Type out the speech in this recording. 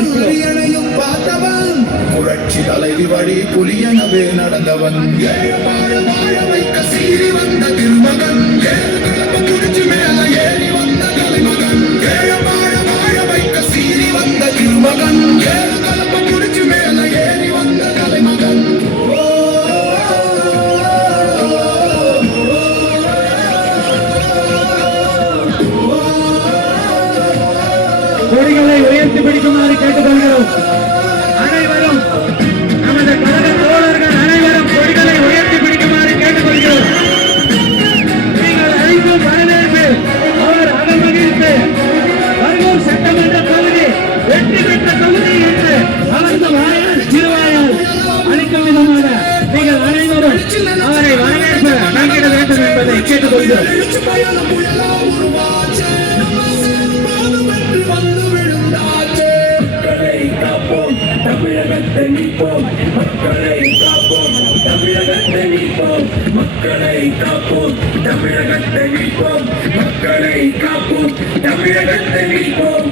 வரவேற்கிறோம். பார்த்தவன் புரட்சி தலைவி வழி புலியனவே நடந்தவன் சீறி வந்த திருமகன் குடிச்சு மேல ஏறி வந்த தலைமகன் வாழ வைக்க சீறி வந்த திருமகன் கலப்ப குடிச்சு மேல ஏறி வந்த தலைமகன் கொடிகளை உயர்த்தி பிடிக்குமாறு கேட்டுக்கொள்கிறோம். அனைவரும் நமது கழக தோழர்கள் அனைவரும் கொடிகளை உயர்த்தி பிடிக்குமாறு கேட்டுக்கொள்கிறோம். நீங்கள் அளிக்கும் வரவேற்பு அவர் அகமகிழ்ந்து வருகூர் சட்டமன்ற தொகுதி வெற்றி பெற்ற தொகுதி என்று அவரது வாயால் சிறுவாயால் அளிக்கும் விதமாக நீங்கள் அனைவரும் அவரை வரவேற்பு நல்கிட வேண்டும் என்பதை கேட்டுக்கொள்கிறோம். தமிழகத்தை மீட்போம், மக்களை காப்போம், தமிழகத்தை மீட்போம், மக்களை காப்போம், தமிழகத்தை மீட்போம், மக்களை காப்போம், தமிழகத்தை மீட்போம்.